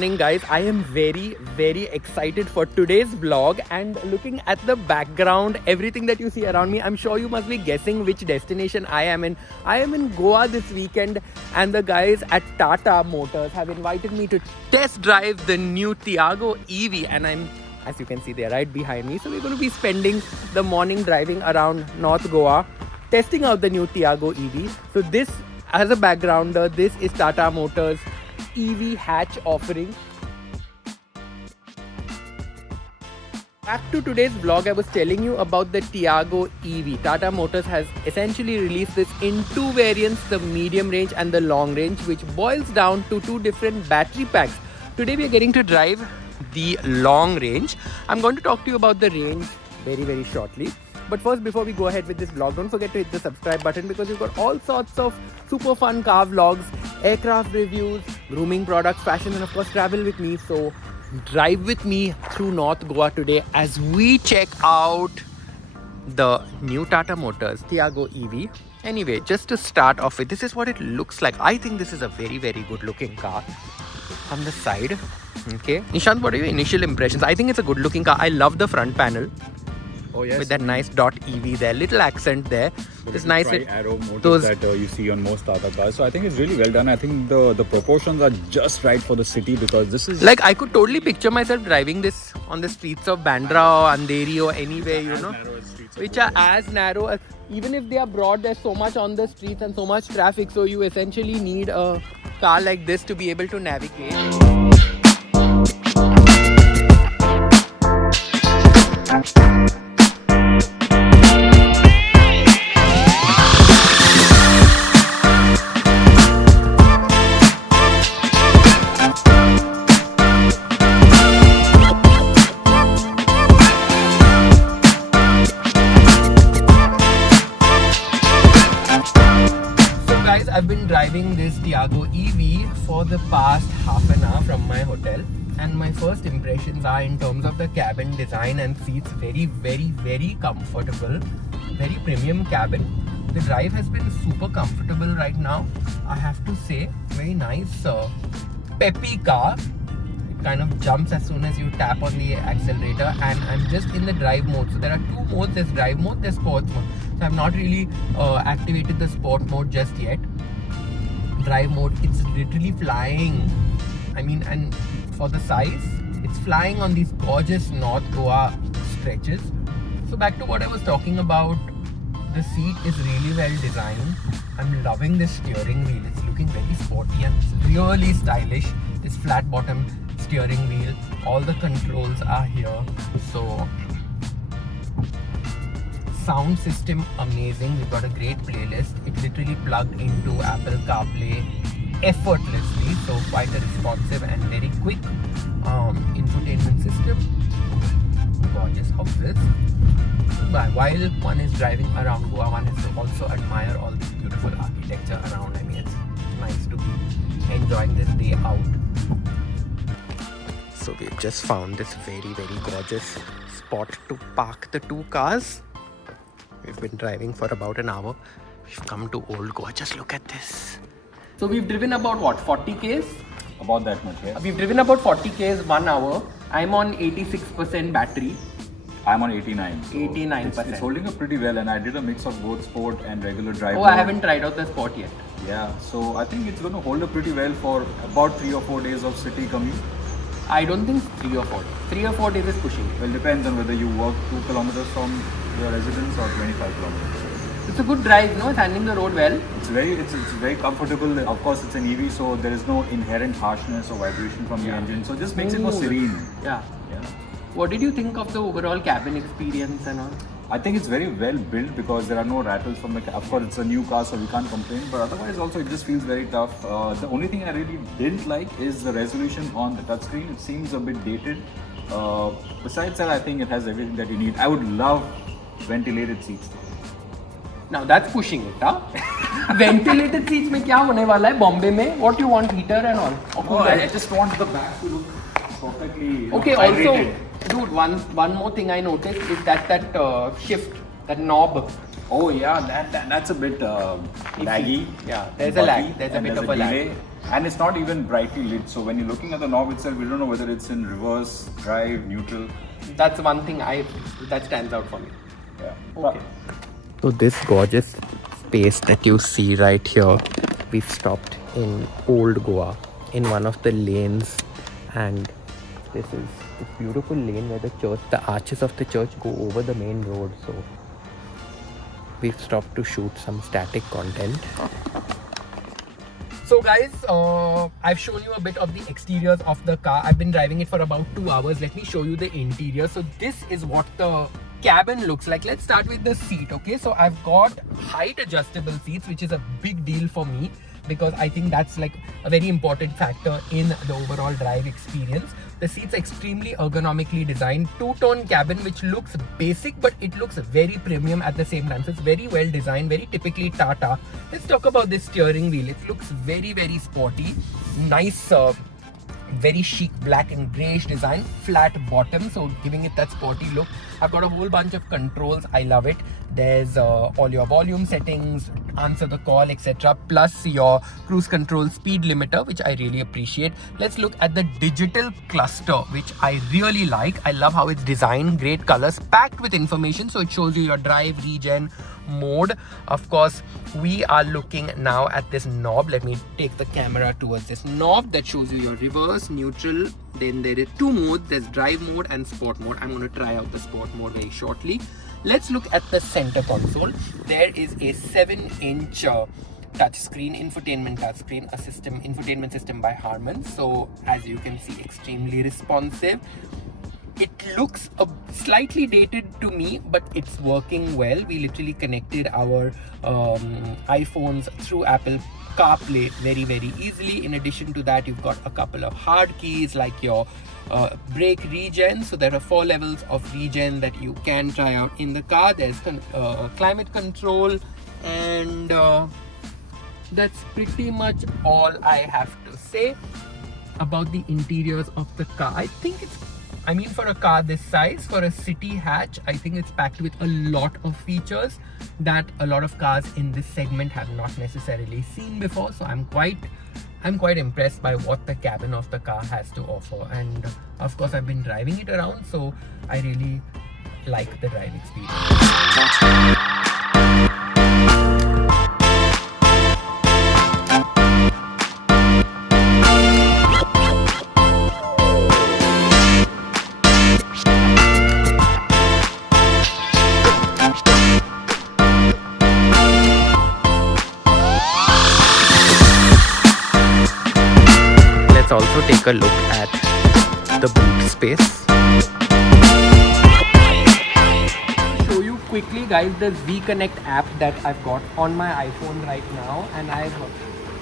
morning, guys. I am very excited for today's vlog, and looking at the background, everything that you see around me, I'm sure you must be guessing which destination I am in. I am in Goa this weekend, and the guys at Tata Motors have invited me to test drive the new Tiago EV, and as you can see, they're right behind me. So we're going to be spending the morning driving around North Goa, testing out the new Tiago EV. So this, as a backgrounder, this is Tata Motors EV hatch offering. Back to today's vlog, I was telling you about the Tiago EV. Tata Motors has essentially released this in two variants, the medium range and the long range, which boils down to two different battery packs. Today we are getting to drive the long range. I'm going to talk to you about the range very shortly. But first, before we go ahead with this vlog, don't forget to hit the subscribe button, because we've got all sorts of super fun car vlogs, aircraft reviews, grooming products, fashion, and of course travel with me. So drive with me through North Goa today as we check out the new Tata Motors Tiago EV. Anyway, just to start off with, this is what it looks like. I think this is a very good looking car from the side. Okay, Nishant, what are your initial impressions? I think it's a good looking car. I love the front panel. Oh yes, with that nice dot EV there, little accent there. It's nice. Arrow motifs that you see on most Tata cars. So I think it's really well done. I think the proportions are just right for the city, because this is like, I could totally picture myself driving this on the streets of Bandra or Andheri or anywhere, you know, which are as narrow as, even if they are broad, there's so much on the streets and so much traffic. So you essentially need a car like this to be able to navigate. I've been driving this Tiago EV for the past half an hour from my hotel, and my first impressions are, in terms of the cabin design and seats, very comfortable, very premium cabin. The drive has been super comfortable right now, I have to say. Very nice peppy car. It kind of jumps as soon as you tap on the accelerator, and I'm just in the drive mode. So there are two modes, there's drive mode, there's sports mode. So I've not really activated the sport mode just yet. Drive mode, it's literally flying. I mean, and for the size, it's flying on these gorgeous North Goa stretches. So back to what I was talking about, the seat is really well designed. I'm loving this steering wheel. It's looking very sporty and it's really stylish. This flat bottom steering wheel, all the controls are here. So sound system amazing. We've got a great playlist. It's literally plugged into Apple CarPlay effortlessly, so quite a responsive and very quick infotainment system. Gorgeous houses. But while one is driving around Goa, one has to also admire all this beautiful architecture around. I mean, it's nice to be enjoying this day out. So we've just found this very gorgeous spot to park the two cars. We've been driving for about an hour. We've come to Old Goa. Just look at this. So we've driven about what, 40 Ks? about that much. Yes. We've driven about 40 Ks 1 hour. I'm on 86% battery. I'm on 89. So 89%. It's holding up pretty well, and I did a mix of both sport and regular drive. Oh, I haven't tried out the sport yet. Yeah, so I think it's going to hold up pretty well for about 3 or 4 days of city commute. I don't think 3 or 4 days. 3 or 4 days is pushing it. Well, depends on whether you work 2 kilometers from your residence or 25 kilometers. It's a good drive, no? It's handling the road well. It's very comfortable. Of course, it's an EV, so there is no inherent harshness or vibration from the engine. So it just makes it more serene. Yeah. What did you think of the overall cabin experience and all? I think it's very well built because there are no rattles from the car. Of course, it's a new car, so we can't complain. But otherwise, also, it just feels very tough. The only thing I really didn't like is the resolution on the touchscreen. It seems a bit dated. Besides that, I think it has everything that you need. I would love ventilated seats. Now that's pushing it, huh? Ventilated seats में क्या होने वाला है Bombay में? What you want, heater and all? Oh, I just want the back to look perfectly. Okay, also, dude, one more thing I noticed is that shift, that knob. Oh yeah, that's a bit laggy. Yeah, there's a lag. There's a bit of a lag. And it's not even brightly lit, so when you're looking at the knob itself, you don't know whether it's in reverse, drive, neutral. That's one thing that stands out for me. Yeah. Okay. So this gorgeous space that you see right here, we've stopped in Old Goa in one of the lanes, and this is this beautiful lane where the arches of the church go over the main road. So we've stopped to shoot some static content. So guys, I've shown you a bit of the exteriors of the car. I've been driving it for about 2 hours. Let me show you the interior. So this is what the cabin looks like. Let's start with the seat. Okay, so I've got height adjustable seats, which is a big deal for me because I think that's like a very important factor in the overall drive experience. The seats are extremely ergonomically designed. Two-tone cabin, which looks basic, but it looks very premium at the same time. So it's very well designed, very typically Tata. Let's talk about this steering wheel. It looks very, very sporty. Nice, very chic black and greyish design. Flat bottom, so giving it that sporty look. I've got a whole bunch of controls. I love it. There's all your volume settings, answer the call, etc. Plus your cruise control speed limiter, which I really appreciate. Let's look at the digital cluster, which I really like. I love how it's designed. Great colors, packed with information. So it shows you your drive, regen, mode. Of course, we are looking now at this knob. Let me take the camera towards this knob that shows you your reverse, neutral. Then there is 2 modes. There's drive mode and sport mode. I'm going to try out the sport mode very shortly. Let's look at the center console. There is a 7-inch touchscreen, infotainment touchscreen, infotainment system by Harman. So as you can see, extremely responsive. It looks slightly dated to me, but it's working well. We literally connected our iPhones through Apple CarPlay very, very easily. In addition to that, you've got a couple of hard keys like your brake regen. So there are 4 levels of regen that you can try out in the car. There's climate control, and that's pretty much all I have to say about the interiors of the car. I mean, for a car this size, for a city hatch, I think it's packed with a lot of features that a lot of cars in this segment have not necessarily seen before. So I'm quite impressed by what the cabin of the car has to offer. And of course, I've been driving it around, so I really like the drive experience. Also take a look at the boot space. Show you quickly, guys, the V-Connect app that I've got on my iPhone right now, and I've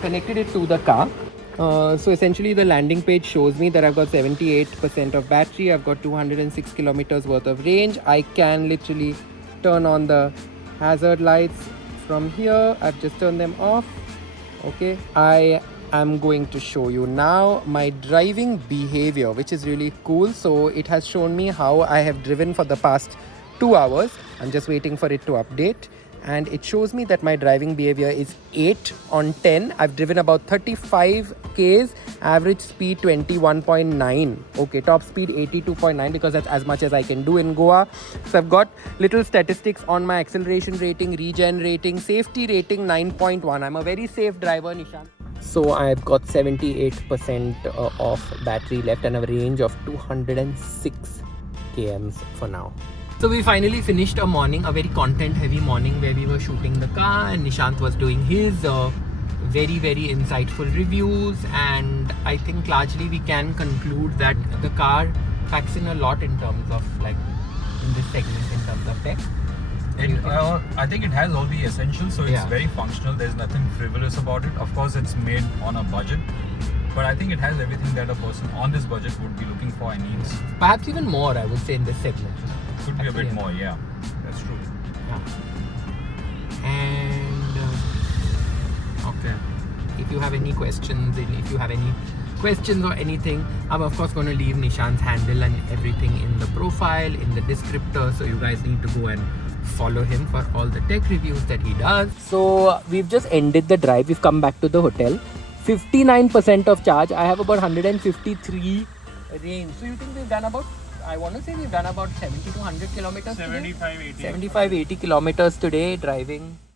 connected it to the car. So essentially the landing page shows me that I've got 78% of battery. I've got 206 kilometers worth of range. I can literally turn on the hazard lights from here. I've just turned them off. Okay, I'm going to show you now my driving behavior, which is really cool. So it has shown me how I have driven for the past 2 hours. I'm just waiting for it to update, and it shows me that my driving behavior is 8 on 10. I've driven about 35 Ks, average speed 21.9. Okay, top speed 82.9, because that's as much as I can do in Goa. So I've got little statistics on my acceleration rating, regen rating, safety rating 9.1. I'm a very safe driver, Nishan. So I've got 78% of battery left and a range of 206 kms for now. So we finally finished a morning, a very content heavy morning, where we were shooting the car and Nishant was doing his very, very insightful reviews. And I think largely we can conclude that the car packs in a lot in terms of like in this segment in terms of tech. I think it has all the essentials, so it's very functional. There's nothing frivolous about it. Of course, it's made on a budget, but I think it has everything that a person on this budget would be looking for and needs. Perhaps even more, I would say, in this segment. Could be a bit more, yeah. That's true. Yeah. And okay, if you have any questions, or anything, I'm of course going to leave Nishant's handle and everything in the profile, in the descriptor, so you guys need to go and follow him for all the tech reviews that he does. So we've just ended the drive. We've come back to the hotel. 59% of charge. I have about 153 range. So you think we've done about, I want to say we've done about 70 to 100 kilometers 75, 80. today? 75, 80 kilometers today driving.